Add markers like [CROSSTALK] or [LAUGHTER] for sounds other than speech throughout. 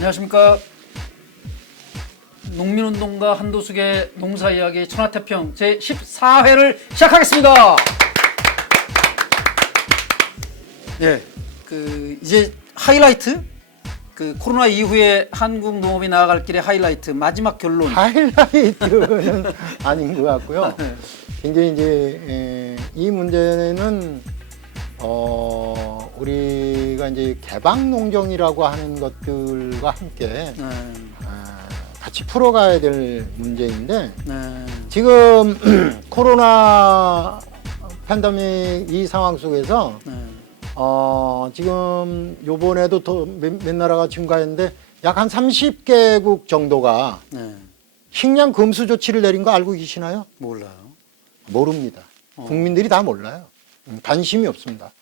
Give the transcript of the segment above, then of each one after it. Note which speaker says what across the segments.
Speaker 1: 안녕하십니까. 농민운동가 한도숙의 농사이야기 천하태평 제14회를 시작하겠습니다. 예, 그 이제 하이라이트 그 코로나 이후에 한국 농업이 나아갈 길의 하이라이트 마지막 결론.
Speaker 2: 하이라이트는 [LAUGHS] 아닌 것 같고요. [LAUGHS] 굉장히 이제 에, 이 문제는 어, 우리가 이제 개방 농정이라고 하는 것들과 함께
Speaker 1: 네,
Speaker 2: 아, 같이 풀어가야 될 문제인데
Speaker 1: 네,
Speaker 2: 지금 [CLEARS THROAT] 코로나 팬데믹 이 상황 속에서
Speaker 1: 네,
Speaker 2: 어, 지금 요번에도 더 몇, 몇 나라가 증가했는데 약 한 30개국 정도가
Speaker 1: 네.
Speaker 2: 식량 금수 조치를 내린 거 알고 계시나요?
Speaker 1: 몰라요.
Speaker 2: 모릅니다.
Speaker 1: 어.
Speaker 2: 국민들이 다 몰라요. 음, 관심이 없습니다.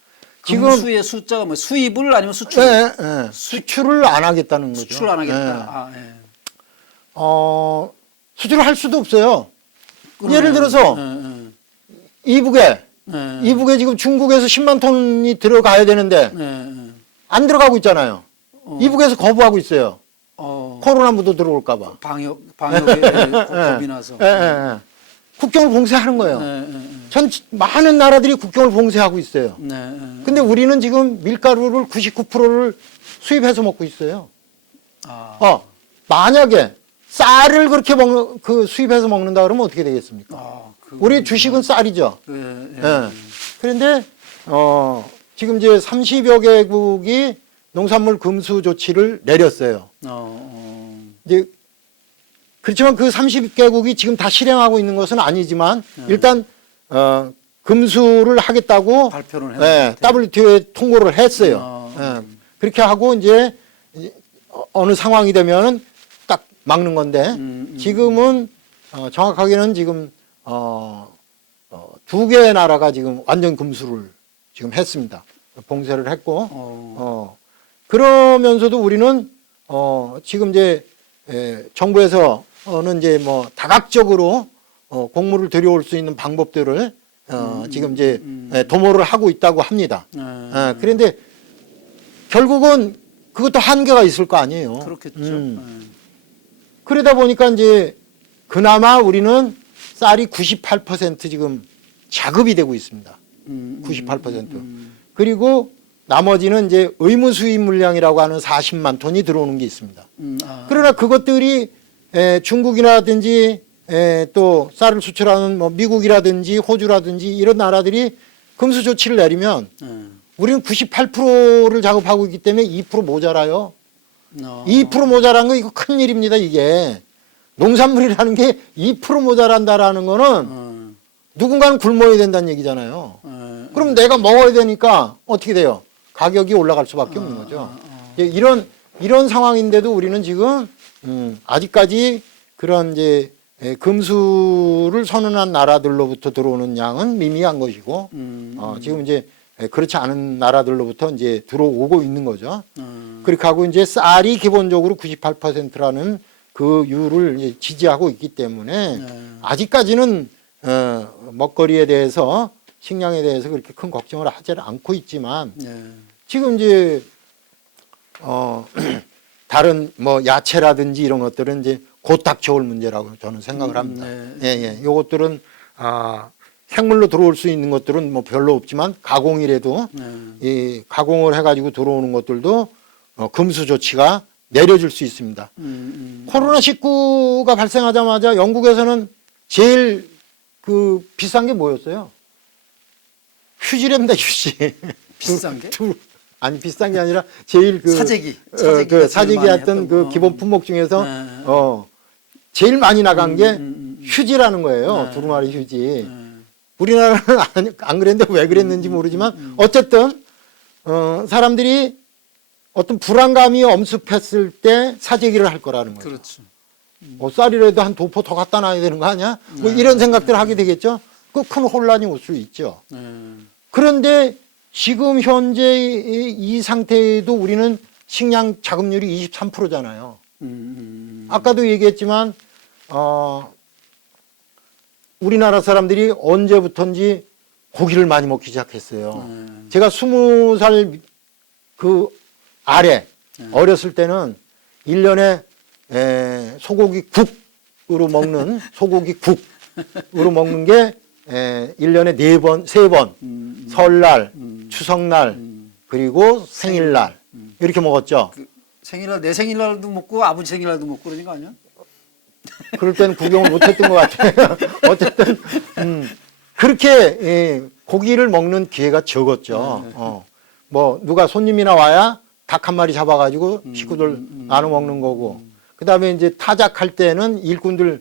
Speaker 2: 지금
Speaker 1: 금수의 숫자가 뭐 수입을 아니면 수출?
Speaker 2: 예, 예. 수출을 안 하겠다는 거죠.
Speaker 1: 수출 안 하겠다.
Speaker 2: 예.
Speaker 1: 아, 예.
Speaker 2: 어, 수출을 할 수도 없어요.
Speaker 1: 그러네.
Speaker 2: 예를 들어서
Speaker 1: 예,
Speaker 2: 이북에
Speaker 1: 예, 예.
Speaker 2: 이북에 지금 중국에서 10만 톤이 들어가야 되는데
Speaker 1: 예, 예.
Speaker 2: 안 들어가고 있잖아요.
Speaker 1: 어.
Speaker 2: 이북에서 거부하고 있어요.
Speaker 1: 어,
Speaker 2: 코로나 무도 들어올까 봐.
Speaker 1: 방역 방역에 [LAUGHS] 겁이 나서.
Speaker 2: 예, 예, 예. 국경을 봉쇄하는 거예요.
Speaker 1: 예, 예,
Speaker 2: 전 지- 많은 나라들이 국경을 봉쇄하고 있어요.
Speaker 1: 예. 네, 예.
Speaker 2: 근데 우리는 지금 밀가루를 99%를 수입해서 먹고 있어요.
Speaker 1: 아,
Speaker 2: 어, 만약에 쌀을 그렇게 먹, 그 수입해서 먹는다 그러면 어떻게 되겠습니까?
Speaker 1: 아, 그,
Speaker 2: 우리 주식은 쌀이죠.
Speaker 1: 예, 예.
Speaker 2: 예. 그런데, 어, 지금 이제 30여 개국이 농산물 금수 조치를 내렸어요.
Speaker 1: 어, 어,
Speaker 2: 이제, 그렇지만 그 30개국이 지금 다 실행하고 있는 것은 아니지만, 일단, 어, 금수를 하겠다고
Speaker 1: 발표를
Speaker 2: 예,
Speaker 1: 했는데.
Speaker 2: WTO에 통보를 했어요.
Speaker 1: 아.
Speaker 2: 예, 그렇게 하고 이제 어- 어느 상황이 되면은 딱 막는 건데
Speaker 1: 음, 음.
Speaker 2: 지금은 어, 정확하게는 지금 어, 어, 두 개의 나라가 지금 완전 금수를 지금 했습니다. 봉쇄를 했고
Speaker 1: 어,
Speaker 2: 어, 그러면서도 우리는 어, 지금 이제 에, 정부에서 는 이제 뭐 다각적으로 어, 곡물을 들여올 수 있는 방법들을 어, 지금 이제
Speaker 1: 음.
Speaker 2: 에, 도모를 하고 있다고 합니다.
Speaker 1: 예.
Speaker 2: 어, 그런데 결국은 그것도 한계가 있을 거 아니에요.
Speaker 1: 그렇겠죠.
Speaker 2: 음. 그러다 보니까 이제 그나마 우리는 쌀이 98% 지금 자급이 되고 있습니다.
Speaker 1: 예. 음,
Speaker 2: 98%.
Speaker 1: 음,
Speaker 2: 그리고 나머지는 이제 의무 수입 물량이라고 하는 40만 톤이 들어오는 게 있습니다.
Speaker 1: 음, 아,
Speaker 2: 그러나 그것들이 에, 중국이라든지 에, 또 쌀을 수출하는 뭐 미국이라든지 호주라든지 이런 나라들이 금수 조치를 내리면
Speaker 1: 예.
Speaker 2: 우리는 98%를 작업하고 있기 때문에 2% 모자라요.
Speaker 1: 어,
Speaker 2: 2% 모자란 거 이거 큰 일입니다, 이게. 농산물이라는 게 2% 모자란다라는 거는
Speaker 1: 어,
Speaker 2: 누군가는 굶어야 된다는 얘기잖아요.
Speaker 1: 예.
Speaker 2: 그럼 내가 먹어야 되니까 어떻게 돼요? 가격이 올라갈 수밖에 없는 거죠. 예, 이런 이런 상황인데도 우리는 지금 음, 아직까지 그런 이제 예, 금수를 선언한 나라들로부터 들어오는 양은 미미한 것이고
Speaker 1: 음,
Speaker 2: 어, 지금 이제 예, 그렇지 않은 나라들로부터 이제 들어오고 있는 거죠.
Speaker 1: 어,
Speaker 2: 그렇게 하고 이제 쌀이 기본적으로 98%라는 그 이제 지지하고 있기 때문에
Speaker 1: 네.
Speaker 2: 아직까지는 어, 먹거리에 대해서 식량에 대해서 그렇게 큰 걱정을 하지 않고 있지만
Speaker 1: 예.
Speaker 2: 지금 이제 어 [CLEARS THROAT] 다른 뭐 야채라든지 이런 것들은 이제 곧 닥쳐올 문제라고 저는 생각을 합니다.
Speaker 1: 네.
Speaker 2: 예, 예. 요것들은 아 생물로 들어올 수 있는 것들은 뭐 별로 없지만 가공이라도
Speaker 1: 네.
Speaker 2: 이 가공을 해가지고 들어오는 것들도 어, 금수 조치가 내려질 수 있습니다.
Speaker 1: 음, 음.
Speaker 2: 코로나 19가 발생하자마자 영국에서는 제일 그 비싼 게 뭐였어요? 휴지랍니다, 휴지.
Speaker 1: 비싼 게?
Speaker 2: 두- 아니 비싼 게 아니라 제일 그
Speaker 1: 사재기.
Speaker 2: 어, 그 사재기 했던 그
Speaker 1: 거.
Speaker 2: 기본 품목 중에서
Speaker 1: 네.
Speaker 2: 어 제일 많이 나간 게
Speaker 1: 음, 음.
Speaker 2: 휴지라는 거예요.
Speaker 1: 네.
Speaker 2: 두루마리 휴지.
Speaker 1: 예.
Speaker 2: 우리나라는 [LAUGHS] 안, 안 그랬는데 왜 그랬는지 모르지만 어쨌든 어, 사람들이 어떤 불안감이 엄습했을 때 사재기를 할 거라는 거죠.
Speaker 1: 그렇죠.
Speaker 2: 뭐 쌀이라도 한 도포 더 갖다 놔야 되는 거 아니야? 뭐 이런 생각들을 하게 되겠죠. 그 큰 혼란이 올 수 있죠.
Speaker 1: 예.
Speaker 2: 그런데 지금 현재 이, 이 상태에도 우리는 식량 자급률이 23%잖아요.
Speaker 1: 음, 음,
Speaker 2: 아까도 얘기했지만 어, 우리나라 사람들이 언제부턴지 고기를 많이 먹기 시작했어요.
Speaker 1: 음.
Speaker 2: 제가 스무 살 그 아래 어렸을 때는 일년에 에, 소고기 국으로 먹는 [LAUGHS] 소고기 국으로 먹는 게 에, 1년에 네 번, 세 번. 설날, 추석날, 그리고 생일날. 이렇게 먹었죠.
Speaker 1: 그 생일날 내 생일날도 먹고 아버지 생일날도 먹고 그러는 거 아니야?
Speaker 2: 그럴 때는 구경을 [LAUGHS] 못 했던 것 같아요. [LAUGHS] 어쨌든, 음, 그렇게, 예, 고기를 먹는 기회가 적었죠. 어. 뭐, 누가 손님이나 와야 닭 한 마리 잡아가지고 식구들 나눠 먹는 거고. 그 다음에 이제 타작할 때는 일꾼들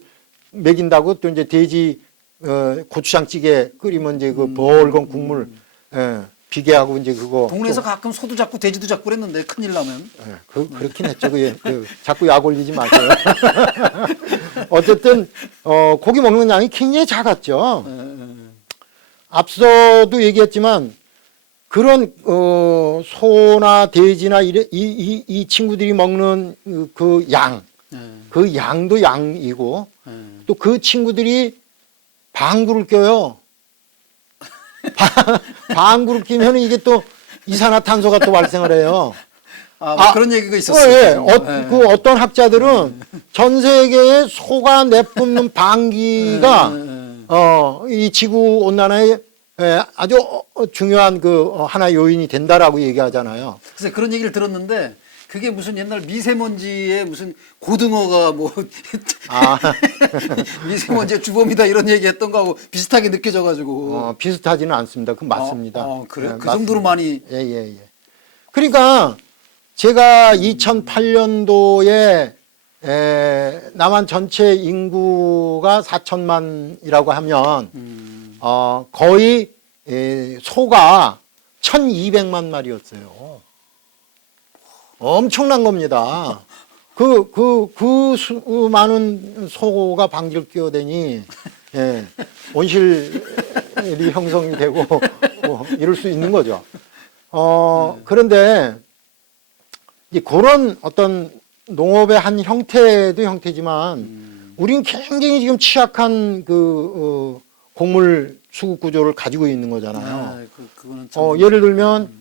Speaker 2: 먹인다고 또 이제 돼지, 어, 고추장찌개 끓이면 이제 그 벌건 국물, 예, 비계하고 이제 그거.
Speaker 1: 동네에서
Speaker 2: 또-
Speaker 1: 가끔 소도 잡고 돼지도 잡고 그랬는데 큰일 나면
Speaker 2: 예, 그, 그렇긴 [LAUGHS] 했죠. 그, 예, 그, 자꾸 약 올리지 마세요. [LAUGHS] 어쨌든, 어, 고기 먹는 양이 굉장히 작았죠. 앞서도 얘기했지만, 그런, 어, 소나 돼지나 이래, 이, 이, 이 친구들이 먹는 그- 그 양,
Speaker 1: 예,
Speaker 2: 그 양도 양이고,
Speaker 1: 예.
Speaker 2: 또 그 친구들이 방구를 껴요. 방- 방구를 끼면 이게 또 이산화탄소가 또 발생을 해요.
Speaker 1: 아, 뭐
Speaker 2: 아,
Speaker 1: 그런 얘기가
Speaker 2: 어,
Speaker 1: 있었어요.
Speaker 2: 예.
Speaker 1: 좀.
Speaker 2: 어,
Speaker 1: 예.
Speaker 2: 그 어떤 학자들은 전 세계에 소가 내뿜는 방귀가
Speaker 1: 예, 예, 예.
Speaker 2: 어, 이 지구 온난화에 예, 아주 어, 중요한 그 어, 하나 요인이 된다라고 얘기하잖아요.
Speaker 1: 그래서 그런 얘기를 들었는데 그게 무슨 옛날 미세먼지에 무슨 고등어가 뭐 [LAUGHS]
Speaker 2: 아, [LAUGHS]
Speaker 1: 미세먼지의 주범이다 이런 얘기했던 거하고 비슷하게 느껴져가지고
Speaker 2: 어, 비슷하지는 않습니다. 그 맞습니다.
Speaker 1: 어, 어, 그래?
Speaker 2: 예,
Speaker 1: 그 정도로. 많이
Speaker 2: 예, 예, 예. 그러니까 제가 2008년도에 에, 남한 전체 인구가 4천만이라고 하면
Speaker 1: 음,
Speaker 2: 어, 거의 에, 소가 1,200만 마리였어요. 엄청난 겁니다. 그, 그, 그 수, 많은 소가 방귀를 끼어대니, 예, 온실이 형성이 되고, 뭐, 이럴 수 있는 거죠. 어, 그런데, 이제 그런 어떤 농업의 한 형태도 형태지만, 우리는 굉장히 지금 취약한 그, 어, 곡물 수급 구조를 가지고 있는 거잖아요.
Speaker 1: 아, 그,
Speaker 2: 어, 예를 들면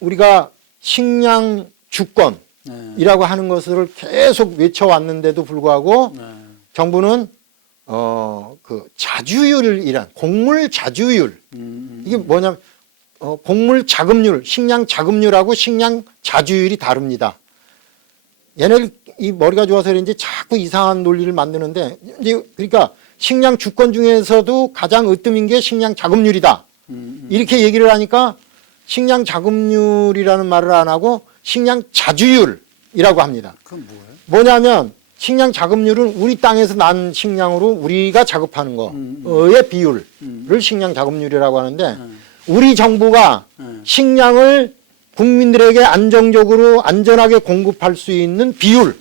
Speaker 2: 우리가 식량 주권이라고
Speaker 1: 네,
Speaker 2: 하는 것을 계속 외쳐왔는데도 불구하고
Speaker 1: 네.
Speaker 2: 정부는 어, 그 자주율이란 곡물 자주율
Speaker 1: 음, 음.
Speaker 2: 이게 뭐냐면 어, 곡물 자급률, 식량 자급률하고 식량 자주율이 다릅니다. 얘네들 이 머리가 좋아서 그런지 자꾸 이상한 논리를 만드는데 이제 그러니까 식량 주권 중에서도 가장 으뜸인 게 식량 자급률이다.
Speaker 1: 음,
Speaker 2: 이렇게 얘기를 하니까 식량 자급률이라는 말을 안 하고 식량 자주율이라고 합니다.
Speaker 1: 그건 뭐예요?
Speaker 2: 뭐냐면 식량 자급률은 우리 땅에서 난 식량으로 우리가 자급하는
Speaker 1: 음,
Speaker 2: 거의 비율을
Speaker 1: 음.
Speaker 2: 식량 자급률이라고 하는데
Speaker 1: 음.
Speaker 2: 우리 정부가
Speaker 1: 음.
Speaker 2: 식량을 국민들에게 안정적으로 안전하게 공급할 수 있는 비율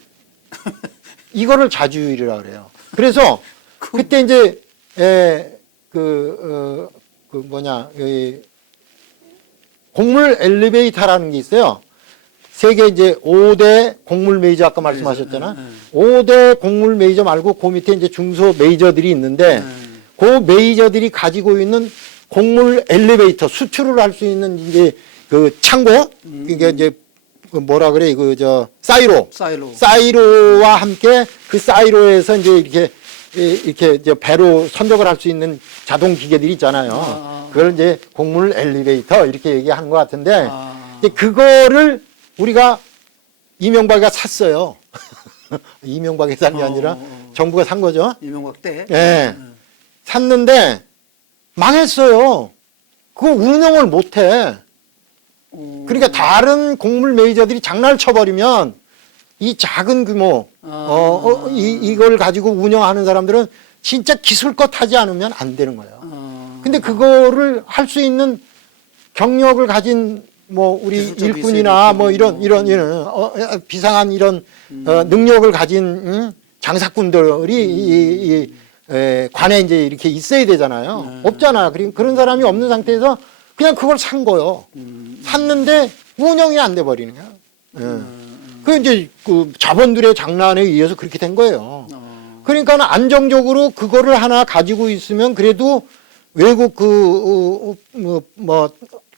Speaker 2: [LAUGHS] 이거를 자주율이라고 그래요. 그래서 [LAUGHS] 그때 이제 에, 그, 어, 그 뭐냐 이 곡물 엘리베이터라는 게 있어요. 세계 이제 5대 곡물 메이저 아까 말씀하셨잖아.
Speaker 1: 네, 네.
Speaker 2: 5대 곡물 메이저 말고 그 밑에 이제 중소 메이저들이 있는데
Speaker 1: 네.
Speaker 2: 그 메이저들이 가지고 있는 곡물 엘리베이터 수출을 할 수 있는 이제 그 창고 이게 이제 그 뭐라 그래 그저 사이로
Speaker 1: 사이로.
Speaker 2: 사이로 와 함께 그 사이로에서 이제 이렇게 이- 이렇게 이제 배로 선적을 할 수 있는 자동 기계들이 있잖아요.
Speaker 1: 아.
Speaker 2: 그걸 이제 곡물 엘리베이터 이렇게 얘기하는 것 같은데
Speaker 1: 아.
Speaker 2: 이제 그거를 우리가 이명박이가 샀어요. [LAUGHS] 이명박이 산게
Speaker 1: 어,
Speaker 2: 아니라
Speaker 1: 어, 어.
Speaker 2: 정부가 산 거죠.
Speaker 1: 이명박 때.
Speaker 2: 예. 샀는데 망했어요. 그거 운영을 못 해.
Speaker 1: 어,
Speaker 2: 그러니까 다른 곡물 메이저들이 장난을 쳐버리면 이 작은 규모
Speaker 1: 아.
Speaker 2: 어, 어, 이, 이걸 가지고 운영하는 사람들은 진짜 기술껏 하지 않으면 안 되는 거예요.
Speaker 1: 어,
Speaker 2: 근데 그거를 할 수 있는 경력을 가진 뭐 우리 일꾼이나 뭐. 이런 이런 이런 어, 어, 비상한 이런 어, 능력을 가진 음, 장사꾼들이 이, 이 에, 관에 이제 이렇게 있어야 되잖아요.
Speaker 1: 네.
Speaker 2: 없잖아요. 그리- 그런 사람이 없는 상태에서 그냥 그걸 산 거요.
Speaker 1: 음,
Speaker 2: 샀는데 운영이 안 돼 버리는 거야. 예.
Speaker 1: 음,
Speaker 2: 그 이제 그 자본들의 장난에 의해서 그렇게 된 거예요.
Speaker 1: 어,
Speaker 2: 그러니까 안정적으로 그거를 하나 가지고 있으면 그래도 외국 그, 어, 뭐, 뭐,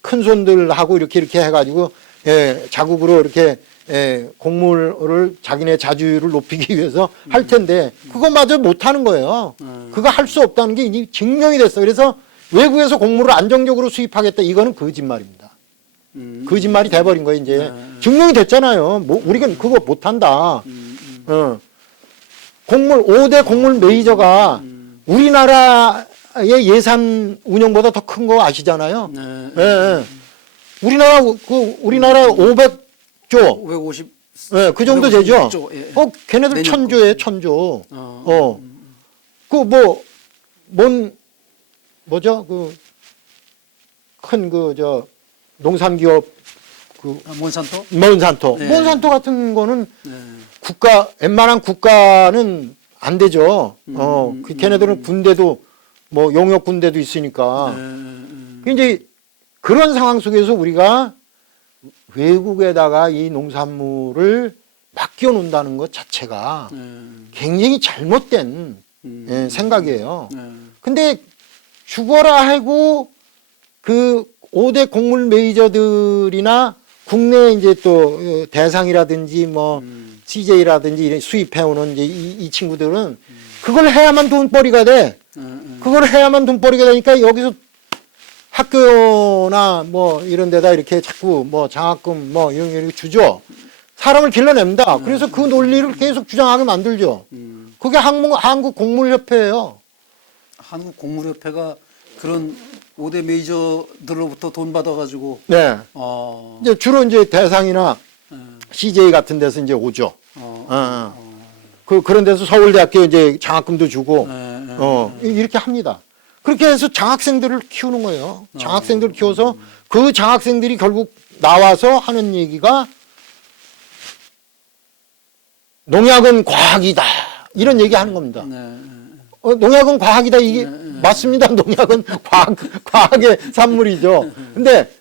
Speaker 2: 큰 손들하고 이렇게 이렇게 해가지고, 예, 자국으로 이렇게 에, 곡물을 자기네 자주율을 높이기 위해서 할 텐데 그것마저 못 하는 거예요. 그거 할 수 없다는 게 이미 증명이 됐어. 그래서 외국에서 곡물을 안정적으로 수입하겠다 이거는 거짓말입니다.
Speaker 1: 음.
Speaker 2: 거짓말이 돼버린 거예요 이제 증명이 됐잖아요. 뭐 우리가 그거 못 한다. 어. 곡물 5대 곡물 메이저가 우리나라의 예산 운영보다 더 큰 거 아시잖아요.
Speaker 1: 네.
Speaker 2: 예, 예. 우리나라 그 우리나라 500조
Speaker 1: 550.
Speaker 2: 예, 그 정도 되죠.
Speaker 1: 550조, 예.
Speaker 2: 어, 걔네들
Speaker 1: 매년
Speaker 2: 천조에 천조.
Speaker 1: 어.
Speaker 2: 어. 그 뭐 뭔 뭐죠? 그 큰 그 저 농산기업 그
Speaker 1: 아, 몬산토?
Speaker 2: 몬산토.
Speaker 1: 네.
Speaker 2: 몬산토 같은 거는
Speaker 1: 네.
Speaker 2: 국가 웬만한 국가는 안 되죠.
Speaker 1: 음,
Speaker 2: 어, 그 걔네들은 군대도 뭐 용역 군대도 있으니까.
Speaker 1: 네, 음,
Speaker 2: 이제 그런 상황 속에서 우리가 외국에다가 이 농산물을 맡겨 놓는다는 것 자체가
Speaker 1: 네.
Speaker 2: 굉장히 잘못된
Speaker 1: 음.
Speaker 2: 예, 생각이에요.
Speaker 1: 네.
Speaker 2: 근데 죽어라 하고 그 5대 곡물 메이저들이나 국내 이제 또 어, 대상이라든지 뭐
Speaker 1: 음.
Speaker 2: CJ라든지 수입해오는 이제 이, 이 친구들은 그걸 해야만 돈벌이가 돼.
Speaker 1: 네, 네.
Speaker 2: 그걸 해야만 돈벌이가 되니까 여기서 학교나 뭐 이런 데다 이렇게 자꾸 뭐 장학금 뭐 이런 거 주죠. 사람을 길러냅니다. 그래서 그 논리를 계속 주장하게 만들죠.
Speaker 1: 음.
Speaker 2: 그게 한국, 한국 곡물협회예요.
Speaker 1: 한국 곡물협회가 그런 5대 메이저들로부터 돈 받아가지고
Speaker 2: 네.
Speaker 1: 어,
Speaker 2: 이제 주로 이제 대상이나
Speaker 1: 네.
Speaker 2: CJ 같은 데서 이제 오죠.
Speaker 1: 어,
Speaker 2: 어, 그, 그런 데서 서울대학교 이제 장학금도 주고,
Speaker 1: 네, 네.
Speaker 2: 어, 이- 이렇게 합니다. 그렇게 해서 장학생들을 키우는 거예요. 장학생들을 키워서 그 장학생들이 결국 나와서 하는 얘기가 농약은 과학이다. 이런 얘기 하는 겁니다.
Speaker 1: 네, 네.
Speaker 2: 어, 농약은 과학이다. 이게 맞습니다. [LAUGHS] 농약은 과학, 과학의 산물이죠. 근데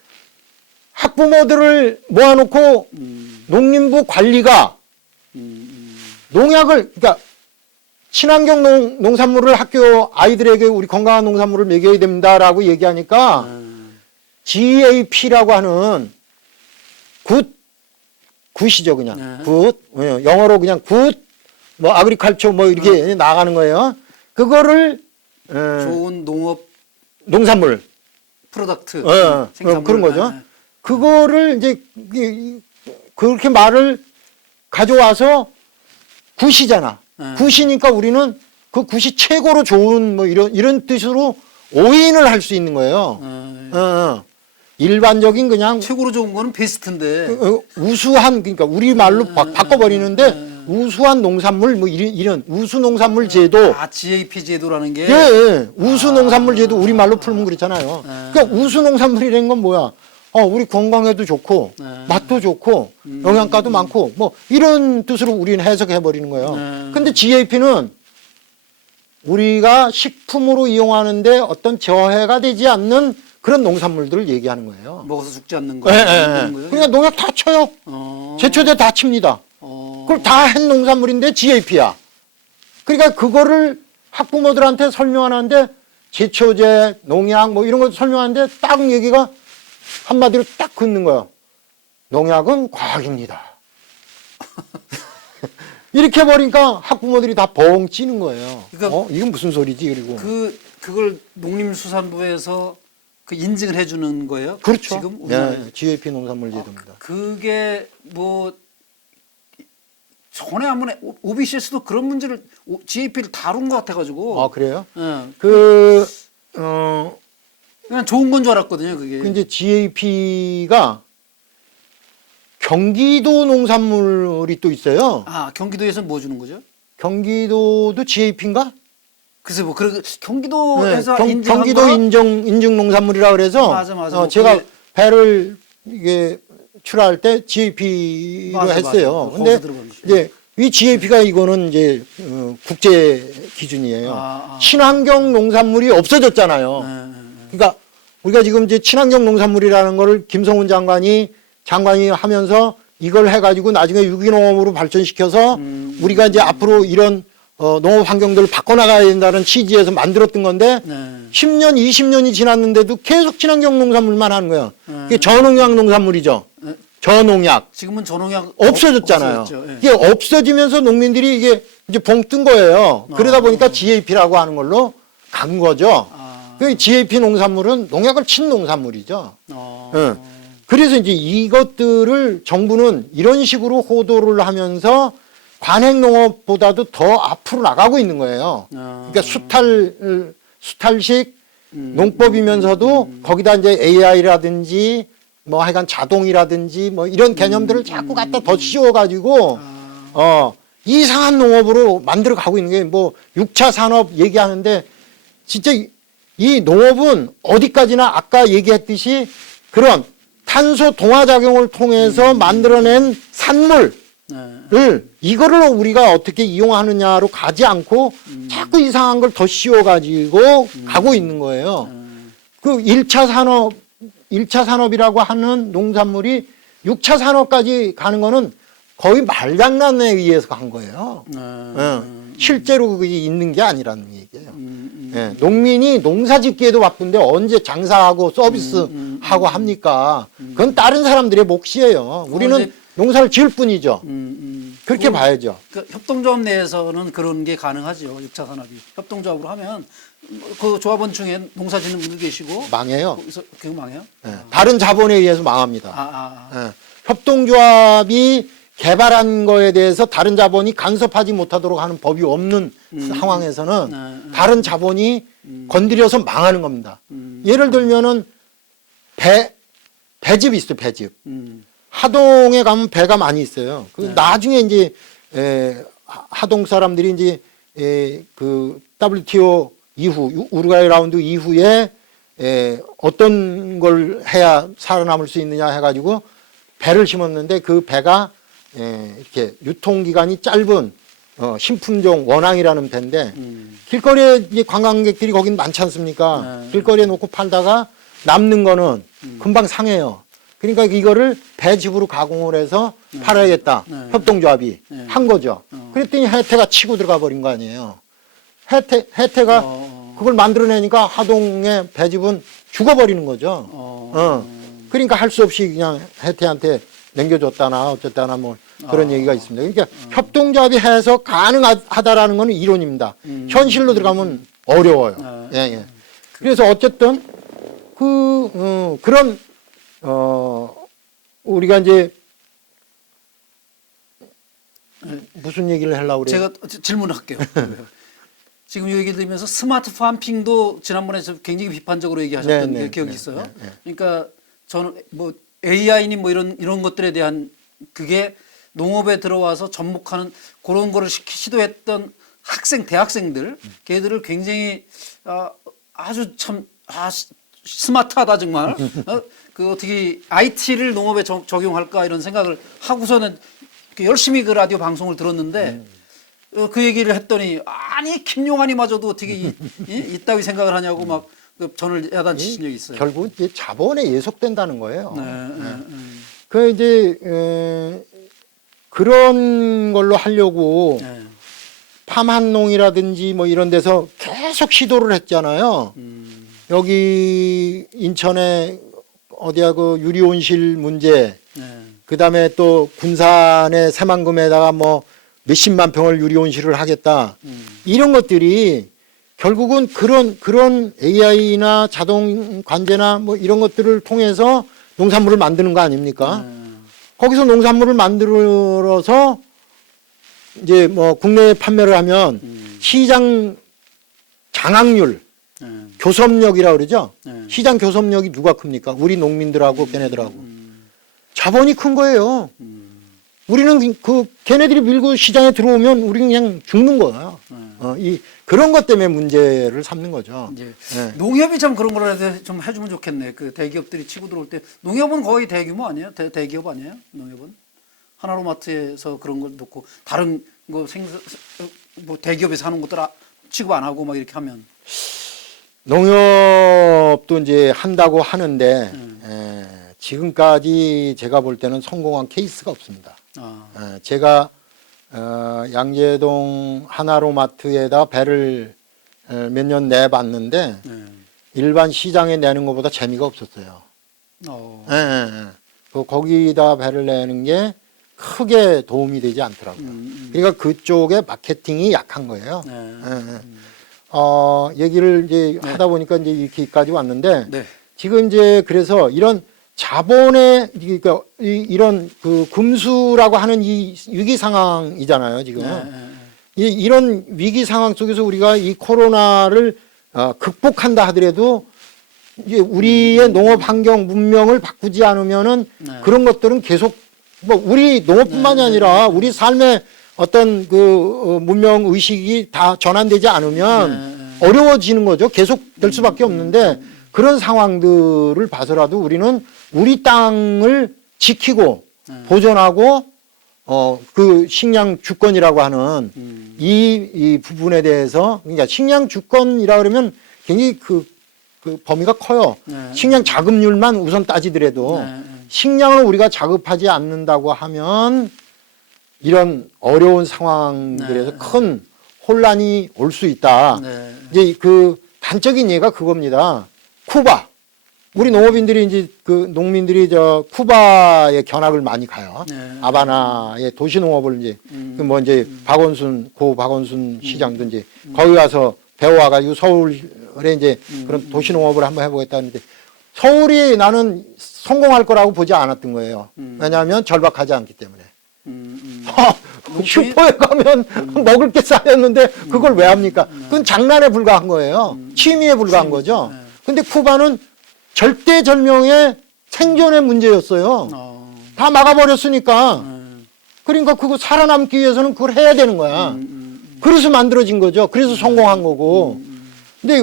Speaker 2: 학부모들을 모아놓고
Speaker 1: 음,
Speaker 2: 농림부 관리가
Speaker 1: 음,
Speaker 2: 농약을 그러니까 친환경 농, 농산물을 학교 아이들에게 우리 건강한 농산물을 먹여야 된다라고 얘기하니까
Speaker 1: 음.
Speaker 2: GAP라고 하는 굿 굿이죠 그냥
Speaker 1: 네.
Speaker 2: 굿 예, 영어로 그냥 굿뭐 아그리컬처 뭐 이렇게 나가는 거예요. 그거를 예,
Speaker 1: 좋은 농업
Speaker 2: 농산물
Speaker 1: 프로덕트
Speaker 2: 어, 어,
Speaker 1: 생산물.
Speaker 2: 그런 거죠.
Speaker 1: 네,
Speaker 2: 그거를 이제 이- 그렇게 말을 가져와서 굿이잖아.
Speaker 1: 네.
Speaker 2: 굿이니까 우리는 그 굿이 최고로 좋은 뭐 이런 이런 뜻으로 오인을 할 수 있는 거예요.
Speaker 1: 네.
Speaker 2: 어, 어. 일반적인 그냥
Speaker 1: 최고로 좋은 거는 베스트인데
Speaker 2: 어, 우수한 그러니까 우리 말로 바, 바꿔 버리는데 우수한 농산물 뭐 이런, 이런 우수 농산물 제도
Speaker 1: 아 GAP 제도라는 게
Speaker 2: 예, 예. 우수 농산물 제도 우리 말로 풀면 그렇잖아요.
Speaker 1: 네.
Speaker 2: 그러니까 우수 농산물이라는 건 뭐야? 어, 우리 건강에도 좋고
Speaker 1: 네.
Speaker 2: 맛도 좋고 영양가도 많고 뭐 이런 뜻으로 우리는 해석해 버리는 거예요.
Speaker 1: 네.
Speaker 2: 근데 GAP는 우리가 식품으로 이용하는데 어떤 저해가 되지 않는 그런 농산물들을 얘기하는 거예요.
Speaker 1: 먹어서 죽지 않는 거
Speaker 2: 예, 예, 예. 그러니까 농약 다 쳐요.
Speaker 1: 어,
Speaker 2: 제초제 다 칩니다.
Speaker 1: 어,
Speaker 2: 그걸 다 한 농산물인데 GAP야. 그러니까 그거를 학부모들한테 설명하는데 제초제, 농약 뭐 이런 거 설명하는데 딱 얘기가 한마디로 딱 긋는 거예요. 농약은 과학입니다. [LAUGHS] 이렇게 버리니까 학부모들이 다 벙 찌는 거예요.
Speaker 1: 그러니까
Speaker 2: 어? 이건 무슨 소리지? 그리고.
Speaker 1: 그 그걸 농림수산부에서 그 인증을 해주는 거예요?
Speaker 2: 그렇죠.
Speaker 1: 지금 우리나라에
Speaker 2: 네, GAP 농산물 제도입니다.
Speaker 1: 그게 뭐 전에 한번 OBC에서도 그런 문제를 GAP를 다룬 것 같아가지고
Speaker 2: 아, 그래요?
Speaker 1: 예.
Speaker 2: 그, 어,
Speaker 1: 그냥 좋은 건 줄 알았거든요 그게
Speaker 2: 그 이제 GAP가 경기도 농산물이 또 있어요.
Speaker 1: 아 경기도에서는 뭐 주는 거죠?
Speaker 2: 경기도도 GAP인가?
Speaker 1: 글쎄 뭐 그런 경기도에서
Speaker 2: 경,
Speaker 1: 인증한
Speaker 2: 경기도
Speaker 1: 거?
Speaker 2: 인정 인증 농산물이라 그래서
Speaker 1: 맞아, 맞아.
Speaker 2: 어,
Speaker 1: 뭐
Speaker 2: 제가
Speaker 1: 그게-
Speaker 2: 배를 이게 출하할 때 GAP로
Speaker 1: 맞아,
Speaker 2: 했어요.
Speaker 1: 맞아.
Speaker 2: 근데
Speaker 1: 거기서 들어가면
Speaker 2: 이제 이 GAP가 이거는 이제 어, 국제 기준이에요.
Speaker 1: 아, 아.
Speaker 2: 친환경 농산물이 없어졌잖아요.
Speaker 1: 예, 예, 예.
Speaker 2: 그러니까 우리가 지금 이제 친환경 농산물이라는 거를 김성훈 장관이 장관이 하면서 이걸 해가지고 나중에 유기농업으로 발전시켜서
Speaker 1: 음.
Speaker 2: 우리가 이제 앞으로 이런 어, 농업 환경들을 바꿔나가야 된다는 취지에서 만들었던 건데
Speaker 1: 네.
Speaker 2: 10년, 20년이 지났는데도 계속 친환경 농산물만 하는 거야.
Speaker 1: 음.
Speaker 2: 그게 저농약 농산물이죠.
Speaker 1: 네.
Speaker 2: 저농약
Speaker 1: 지금은 전농약
Speaker 2: 없어졌잖아요.
Speaker 1: 예.
Speaker 2: 이게 없어지면서 농민들이 이게 이제 봉뜬 거예요. 그러다
Speaker 1: 아.
Speaker 2: 보니까 GAP라고 하는 걸로 간 거죠.
Speaker 1: 아,
Speaker 2: 그 GAP 농산물은 농약을 친 농산물이죠.
Speaker 1: 어,
Speaker 2: 예. 그래서 이제 이것들을 정부는 이런 식으로 호도를 하면서 관행 농업보다도 더 앞으로 나가고 있는 거예요.
Speaker 1: 아,
Speaker 2: 그러니까 수탈 수탈식
Speaker 1: 음,
Speaker 2: 농법이면서도 거기다 이제 AI라든지 뭐 하여간 자동이라든지 뭐 이런 개념들을 자꾸 갖다 더 씌워가지고
Speaker 1: 음, 아,
Speaker 2: 어 이상한 농업으로 만들어 가고 있는 게 뭐 6차 산업 얘기하는데 진짜 이- 이 농업은 어디까지나 아까 얘기했듯이 그런 탄소 동화 작용을 통해서 만들어낸 산물을
Speaker 1: 네.
Speaker 2: 이거를 우리가 어떻게 이용하느냐로 가지 않고 자꾸 이상한 걸 더 씌워 가지고 가고 있는 거예요.
Speaker 1: 음,
Speaker 2: 그 1차 산업, 1차 산업이라고 하는 농산물이 6차 산업까지 가는 거는 거의 말장난에 의해서 간 거예요.
Speaker 1: 네.
Speaker 2: 예. 실제로 그게 있는 게 아니라는 얘기예요.
Speaker 1: 음, 음,
Speaker 2: 예. 농민이 농사 짓기에도 바쁜데 언제 장사하고 서비스
Speaker 1: 음,
Speaker 2: 하고 합니까? 그건 다른 사람들의 몫이에요. 우리는
Speaker 1: 이제-
Speaker 2: 농사를 지을 뿐이죠.
Speaker 1: 음, 음.
Speaker 2: 그렇게
Speaker 1: 그-
Speaker 2: 봐야죠.
Speaker 1: 그 협동조합 내에서는 그런 게 가능하죠. 6차 산업이. 협동조합으로 하면 그 조합원 중에 농사 짓는 분들 계시고
Speaker 2: 망해요.
Speaker 1: 거기서 그거 망해요?
Speaker 2: 예. 다른 자본에 의해서 망합니다.
Speaker 1: 아, 아, 아.
Speaker 2: 예. 협동조합이 개발한 거에 대해서 다른 자본이 간섭하지 못하도록 하는 법이 없는 상황에서는
Speaker 1: 네,
Speaker 2: 다른 자본이 건드려서 망하는 겁니다.
Speaker 1: 음,
Speaker 2: 예를 들면은 배 배즙 있어요, 배즙.
Speaker 1: 음,
Speaker 2: 하동에 가면 배가 많이 있어요. 그
Speaker 1: 네.
Speaker 2: 나중에 이제 에, 하- 하동 사람들이 이제 에, 그 WTO 이후 우- 우루과이 라운드 이후에 에, 어떤 걸 해야 살아남을 수 있느냐 해가지고 배를 심었는데 그 배가 에, 이렇게 유통 기간이 짧은 어, 신품종 원앙이라는 배인데
Speaker 1: 음.
Speaker 2: 길거리에 이제 관광객들이 거긴 많지 않습니까?
Speaker 1: 네.
Speaker 2: 길거리에 놓고 팔다가 남는 거는
Speaker 1: 음.
Speaker 2: 금방 상해요. 그러니까 이거를 배즙으로 가공을 해서 팔아야겠다.
Speaker 1: 네.
Speaker 2: 협동조합이
Speaker 1: 네.
Speaker 2: 한 거죠.
Speaker 1: 어.
Speaker 2: 그랬더니 혜태가 치고 들어가 버린 거 아니에요. 혜태, 혜태가
Speaker 1: 어,
Speaker 2: 그걸 만들어내니까 하동의 배즙은 죽어버리는 거죠.
Speaker 1: 어,
Speaker 2: 어. 그러니까 할 수 없이 그냥 혜태한테 남겨줬다나 어쨌다나 뭐 그런
Speaker 1: 아.
Speaker 2: 얘기가 있습니다. 그러니까 협동조합이 해서 가능하다라는 거는 이론입니다.
Speaker 1: 음.
Speaker 2: 현실로 들어가면 어려워요.
Speaker 1: 아.
Speaker 2: 예, 예. 그래서 어쨌든 그 어, 그런 어 우리가 이제 무슨 얘기를 하려고 그래요?
Speaker 1: 제가 질문을 할게요. [LAUGHS] 지금 이 얘기 들으면서 스마트 파밍도 지난번에 좀 굉장히 비판적으로 얘기하셨던
Speaker 2: 네, 네,
Speaker 1: 게 기억이
Speaker 2: 네,
Speaker 1: 있어요.
Speaker 2: 네, 네.
Speaker 1: 그러니까 저는 뭐 AI니 뭐 이런 이런 것들에 대한 그게 농업에 들어와서 접목하는 그런 거를 시- 시도했던 학생 대학생들 걔들을 굉장히 아, 아주 참 아, 스- 스마트하다 정말 어? 그 어떻게 IT를 농업에 적- 적용할까 이런 생각을 하고서는 그 열심히 그 라디오 방송을 들었는데 어, 그 얘기를 했더니 아니 김용환이마저도 어떻게 이, 이, 이따위 생각을 하냐고 막그 전을 야단치신 적이 있어요.
Speaker 2: 결국 이제 자본에 예속된다는 거예요.
Speaker 1: 네, 네, 네.
Speaker 2: 그 이제 에, 그런 걸로 하려고
Speaker 1: 네.
Speaker 2: 파만농이라든지 뭐 이런 데서 계속 시도를 했잖아요.
Speaker 1: 음,
Speaker 2: 여기 인천에 어디야 그 유리온실 문제,
Speaker 1: 네.
Speaker 2: 그 다음에 또 군산의 새만금에다가 뭐 몇십만 평을 유리온실을 하겠다.
Speaker 1: 음,
Speaker 2: 이런 것들이 결국은 그런 그런 AI나 자동 관제나 뭐 이런 것들을 통해서 농산물을 만드는 거 아닙니까?
Speaker 1: 네.
Speaker 2: 거기서 농산물을 만들어서 이제 뭐 국내에 판매를 하면
Speaker 1: 음,
Speaker 2: 시장 장악률,
Speaker 1: 네.
Speaker 2: 교섭력이라고 그러죠.
Speaker 1: 네.
Speaker 2: 시장 교섭력이 누가 큽니까? 우리 농민들하고 걔네들하고.
Speaker 1: 음,
Speaker 2: 자본이 큰 거예요.
Speaker 1: 음,
Speaker 2: 우리는 그 걔네들이 밀고 시장에 들어오면 우리는 그냥 죽는 거야.
Speaker 1: 네.
Speaker 2: 어, 이 그런 것 때문에 문제를 삼는 거죠.
Speaker 1: 이제
Speaker 2: 네.
Speaker 1: 농협이 참 그런 걸 해서 좀 해주면 좋겠네. 그 대기업들이 치고 들어올 때 농협은 거의 대규모 아니에요? 대, 대기업 아니에요? 농협은 하나로마트에서 그런 걸 놓고 다른 거 생산 뭐 대기업에서 하는 것들 아- 취급 안 하고 막 이렇게 하면
Speaker 2: 농협도 이제 한다고 하는데
Speaker 1: 음.
Speaker 2: 에, 지금까지 제가 볼 때는 성공한 케이스가 없습니다.
Speaker 1: 아,
Speaker 2: 에, 제가 어, 양재동 하나로마트에다 배를 몇 년 내봤는데
Speaker 1: 네.
Speaker 2: 일반 시장에 내는 것보다 재미가 없었어요.
Speaker 1: 어,
Speaker 2: 예, 예, 예. 그 거기다 배를 내는 게 크게 도움이 되지 않더라고요. 그러니까 그쪽에 마케팅이 약한 거예요.
Speaker 1: 네.
Speaker 2: 예, 예. 어, 얘기를 이제 하다 보니까 이제 이렇게까지 왔는데
Speaker 1: 네.
Speaker 2: 지금 이제 그래서 이런 자본의 그러니까 이, 이런 그 금수라고 하는 이 위기 상황이잖아요 지금
Speaker 1: 네, 네,
Speaker 2: 이, 이런 위기 상황 속에서 우리가 이 코로나를 어, 극복한다 하더라도 이제 우리의 농업 환경 문명을 바꾸지 않으면은
Speaker 1: 네.
Speaker 2: 그런 것들은 계속 뭐 우리 농업뿐만이 아니라 우리 삶의 어떤 그 어, 문명 의식이 다 전환되지 않으면 어려워지는 거죠. 계속 될 수밖에 없는데 그런 상황들을 봐서라도 우리는 우리 땅을 지키고 보존하고 어 그 식량 주권이라고 하는
Speaker 1: 음.
Speaker 2: 이, 이 부분에 대해서 그러니까 식량 주권이라 그러면 굉장히 그, 그 범위가 커요.
Speaker 1: 네.
Speaker 2: 식량 자급률만 우선 따지더라도
Speaker 1: 네, 네.
Speaker 2: 식량을 우리가 자급하지 않는다고 하면 이런 어려운 상황들에서
Speaker 1: 네.
Speaker 2: 큰 혼란이 올 수 있다.
Speaker 1: 네.
Speaker 2: 이제 그 단적인 예가 그겁니다. 쿠바. 우리 농업인들이 이제 그 농민들이 저 쿠바에 견학을 많이 가요.
Speaker 1: 네.
Speaker 2: 아바나의 도시 농업을 이제
Speaker 1: 음.
Speaker 2: 그뭐 이제 박원순 고 박원순 시장도 이제 거기 가서 배워와가지고 서울에 이제
Speaker 1: 음.
Speaker 2: 그런 도시 농업을 한번 해보겠다는데 서울이 나는 성공할 거라고 보지 않았던 거예요. 왜냐하면 절박하지 않기 때문에.
Speaker 1: 음, 음. [LAUGHS]
Speaker 2: 어, 슈퍼에 가면 [LAUGHS] 먹을 게 쌓였는데 그걸 왜 합니까? 그건 장난에 불과한 거예요. 취미에 불과한 거죠. 근데 쿠바는 절대절명의 생존의 문제였어요.
Speaker 1: 어.
Speaker 2: 다 막아버렸으니까.
Speaker 1: 음,
Speaker 2: 그러니까 그거 살아남기 위해서는 그걸 해야 되는 거야.
Speaker 1: 음,
Speaker 2: 그래서 만들어진 거죠. 그래서 성공한 거고. 근데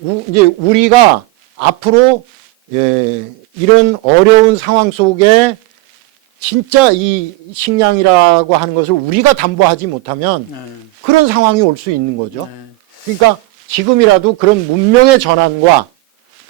Speaker 2: 우, 이제 우리가 앞으로 예, 이런 어려운 상황 속에 진짜 이 식량이라고 하는 것을 우리가 담보하지 못하면
Speaker 1: 네.
Speaker 2: 그런 상황이 올 수 있는 거죠.
Speaker 1: 네.
Speaker 2: 그러니까 지금이라도 그런 문명의 전환과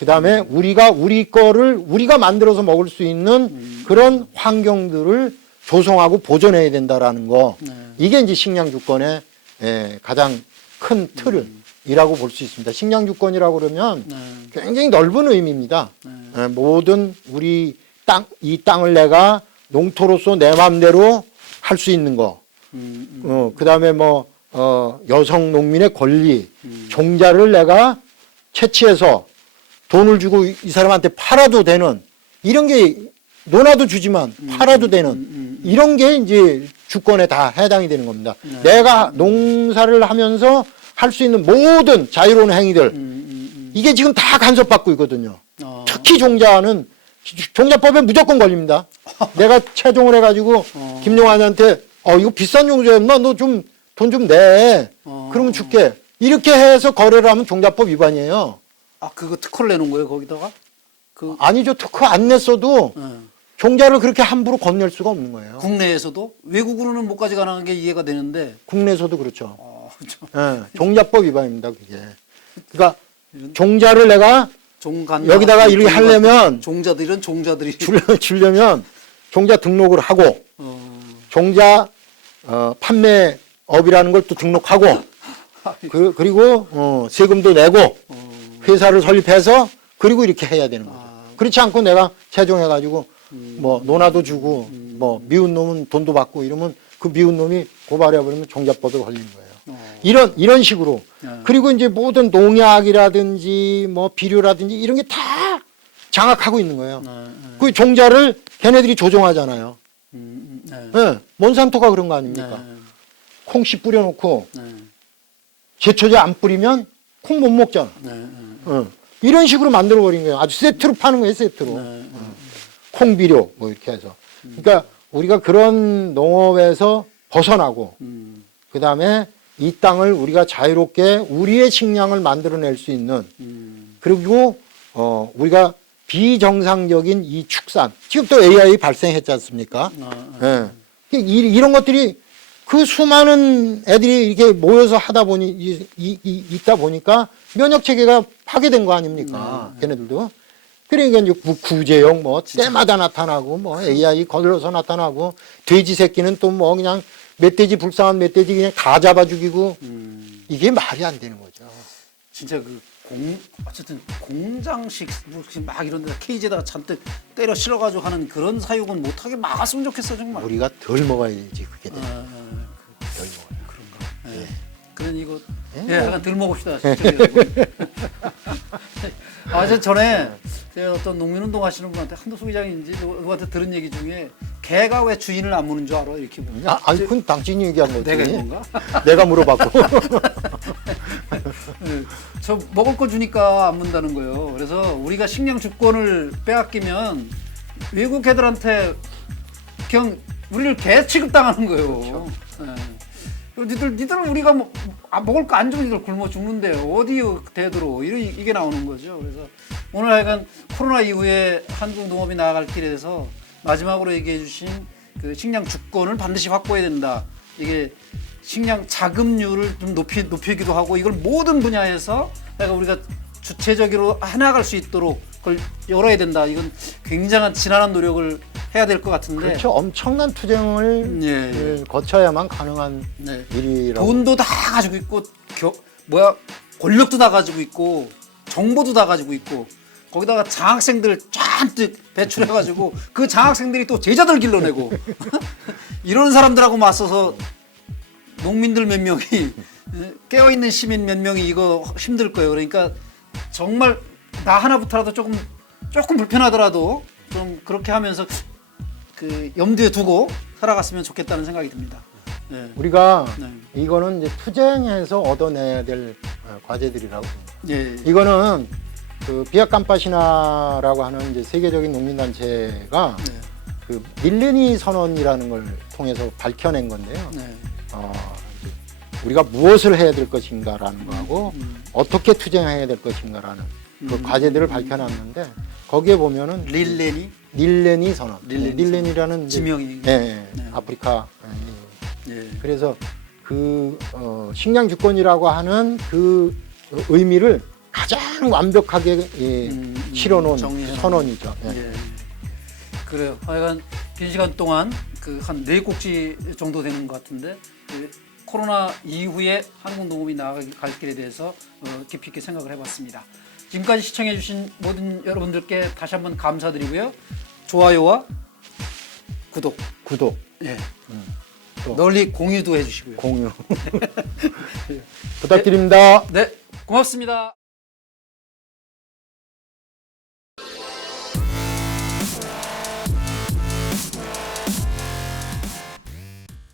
Speaker 2: 그 다음에 우리가 우리 거를 우리가 만들어서 먹을 수 있는 그런 환경들을 조성하고 보존해야 된다라는 거.
Speaker 1: 네.
Speaker 2: 이게 이제 식량 주권의 예, 가장 큰 틀이라고 볼 수 있습니다. 식량 주권이라고 그러면
Speaker 1: 네.
Speaker 2: 굉장히 넓은 의미입니다.
Speaker 1: 네.
Speaker 2: 예, 모든 우리 땅, 이 땅을 내가 농토로서 내 마음대로 할 수 있는 거.
Speaker 1: 음, 음.
Speaker 2: 어, 그 다음에 뭐, 어, 여성 농민의 권리,
Speaker 1: 음.
Speaker 2: 종자를 내가 채취해서 돈을 주고 이이 사람한테 팔아도 되는 이런 게 논아도 주지만 팔아도 되는
Speaker 1: 음,
Speaker 2: 이런 게 이제 주권에 다 해당이 되는 겁니다.
Speaker 1: 네.
Speaker 2: 내가 농사를 하면서 할 수 있는 모든 자유로운 행위들
Speaker 1: 음, 음, 음.
Speaker 2: 이게 지금 다 간섭받고 있거든요.
Speaker 1: 어.
Speaker 2: 특히 종자는 종자법에 무조건 걸립니다. [LAUGHS] 내가 최종을 해가지고
Speaker 1: 어.
Speaker 2: 김용환한테 어 이거 비싼 종자였나 너좀 돈 좀 내.
Speaker 1: 어.
Speaker 2: 그러면 줄게. 이렇게 해서 거래를 하면 종자법 위반이에요.
Speaker 1: 아 그거 특허를 내는 거예요 거기다가? 그
Speaker 2: 아니죠. 특허 안 냈어도
Speaker 1: 예.
Speaker 2: 종자를 그렇게 함부로 건넬 수가 없는 거예요.
Speaker 1: 국내에서도 외국으로는 못 가져가는 게 이해가 되는데.
Speaker 2: 국내에서도 그렇죠.
Speaker 1: 어, 저
Speaker 2: 예, 종자법 위반입니다. 그게. 그러니까 종자를 내가
Speaker 1: 종간
Speaker 2: 여기다가 이렇게 하려면
Speaker 1: 종자들은 종자들이
Speaker 2: 줄, 주려면 종자 등록을 하고
Speaker 1: 어,
Speaker 2: 종자 어, 판매업이라는 걸 또 등록하고 [LAUGHS] 그, 그리고 어, 세금도 내고 회사를 설립해서 그리고 이렇게 해야 되는 거죠.
Speaker 1: 아.
Speaker 2: 그렇지 않고 내가 최종해가지고 뭐 논아도 주고 뭐 미운 놈은 돈도 받고 이러면 그 미운 놈이 고발해버리면 종자법에 걸리는 거예요.
Speaker 1: 어.
Speaker 2: 이런 이런 식으로
Speaker 1: 네.
Speaker 2: 그리고 이제 모든 농약이라든지 뭐 비료라든지 이런 게 다 장악하고 있는 거예요.
Speaker 1: 네, 네.
Speaker 2: 그 종자를 걔네들이 조종하잖아요.
Speaker 1: 음, 음, 네.
Speaker 2: 예, 몬산토가 그런 거 아닙니까?
Speaker 1: 네.
Speaker 2: 콩씨 뿌려놓고
Speaker 1: 네.
Speaker 2: 제초제 안 뿌리면 콩 못 먹잖아.
Speaker 1: 네. 네.
Speaker 2: 어. 이런 식으로 만들어 버린 거예요. 아주 세트로 파는 거예요, 세트로.
Speaker 1: 네.
Speaker 2: 콩비료 뭐 이렇게 해서. 그러니까 우리가 그런 농업에서 벗어나고
Speaker 1: 음,
Speaker 2: 그다음에 이 땅을 우리가 자유롭게 우리의 식량을 만들어낼 수 있는
Speaker 1: 음,
Speaker 2: 그리고 어 우리가 비정상적인 이 축산 지금 또 AI 발생했지 않습니까?
Speaker 1: 아,
Speaker 2: 예. 이, 이런 것들이 그 수많은 애들이 이렇게 모여서 하다 보니 이, 이, 이- 있다 보니까 면역 체계가 파괴된 거 아닙니까? 걔네들도. 그러니까 이제 구- 구제용 뭐 때마다 나타나고 뭐 AI 거들어서 나타나고 돼지 새끼는 또 뭐 그냥 멧돼지 불쌍한 멧돼지 그냥 다 잡아 죽이고
Speaker 1: 음.
Speaker 2: 이게 말이 안 되는 거죠.
Speaker 1: 진짜 그 공 어쨌든 공장식 뭐막 이런 데다 케이지에다가 잔뜩 때려 실어가지고 하는 그런 사육은 못하게 막았으면 좋겠어 정말.
Speaker 2: 우리가 덜 먹어야지 그게 돼.
Speaker 1: 아,
Speaker 2: 덜 먹어요.
Speaker 1: 그런가. 예. 그런 이거
Speaker 2: 예.
Speaker 1: 예, 약간 덜 먹읍시다. [LAUGHS] 아, 저 전에 제가 어떤 농민운동 하시는 분한테 한도수 기장인지 누- 누구한테 들은 얘기 중에 개가 왜 주인을 안 무는 줄 알아? 이렇게 보면.
Speaker 2: 아, 아니 그건 당신이 얘기한 거지.
Speaker 1: 내가 건가? [LAUGHS]
Speaker 2: 내가 물어봤고.
Speaker 1: 예, [LAUGHS] 저 먹을 거 주니까 안 문다는 거예요. 그래서 우리가 식량 주권을 빼앗기면 외국 애들한테 그냥 우리를 개 취급당하는 거예요. 예. 니들 니들 우리가 뭐, 아, 먹을 거 안 주면 니들 굶어 죽는데 어디 대들어 이런 이게 나오는 거죠. 그래서 오늘 하여간 코로나 이후에 한국 농업이 나아갈 길에서 마지막으로 얘기해 주신 그 식량 주권을 반드시 확보해야 된다. 이게 식량 자금률을 좀 높이 높이기도 하고 이걸 모든 분야에서 내가 우리가 주체적으로 해나갈 수 있도록 그걸 열어야 된다. 이건 굉장한 지난한 노력을 해야 될 것 같은데.
Speaker 2: 그렇죠. 엄청난 투쟁을
Speaker 1: 예, 예.
Speaker 2: 예, 거쳐야만 가능한
Speaker 1: 네.
Speaker 2: 일이라고.
Speaker 1: 돈도 다 가지고 있고 겨, 뭐야 권력도 다 가지고 있고 정보도 다 가지고 있고 거기다가 장학생들 잔뜩 배출해가지고 [LAUGHS] 그 장학생들이 또 제자들 길러내고 [LAUGHS] 이런 사람들하고 맞서서 농민들 몇 명이 깨어 있는 시민 몇 명이 이거 힘들 거예요. 그러니까 정말 나 하나부터라도 조금 조금 불편하더라도 좀 그렇게 하면서 그 염두에 두고 살아갔으면 좋겠다는 생각이 듭니다. 네.
Speaker 2: 우리가
Speaker 1: 네.
Speaker 2: 이거는 이제 투쟁해서 얻어내야 될 어, 과제들이라고 봅니다.
Speaker 1: 예.
Speaker 2: 이거는 그 비아캄파시나라고 하는 이제 세계적인 농민단체가
Speaker 1: 네.
Speaker 2: 그 밀레니 선언이라는 걸 통해서 밝혀낸 건데요.
Speaker 1: 네.
Speaker 2: 어, 이제 우리가 무엇을 해야 될 것인가라는 거하고
Speaker 1: 음.
Speaker 2: 어떻게 투쟁해야 될 것인가라는 그
Speaker 1: 음.
Speaker 2: 과제들을 밝혀놨는데 거기에 보면은
Speaker 1: 릴레니
Speaker 2: 닐레니 선언,
Speaker 1: 닐레니
Speaker 2: 닐레니 라는 이제-
Speaker 1: 지명이.
Speaker 2: 예, 예,
Speaker 1: 네.
Speaker 2: 아프리카 예,
Speaker 1: 예.
Speaker 2: 그래서 그 어, 식량 주권이라고 하는 그 의미를 가장 완벽하게 예,
Speaker 1: 음, 음,
Speaker 2: 실어놓은
Speaker 1: 정리해놓은.
Speaker 2: 선언이죠. 예.
Speaker 1: 예. 그래요. 하여간 긴 시간 동안 그 한네 꼭지 정도 되는 것 같은데 그 코로나 이후에 한국 농업이 나아갈 길에 대해서 어, 깊이 있게 생각을 해봤습니다. 지금까지 시청해주신 모든 여러분들께 다시 한번 감사드리고요. 좋아요와 구독,
Speaker 2: 구독,
Speaker 1: 예.
Speaker 2: 또.
Speaker 1: 널리 공유도 해주시고요.
Speaker 2: 공유 [LAUGHS] [LAUGHS] 부탁드립니다.
Speaker 1: 네, 고맙습니다.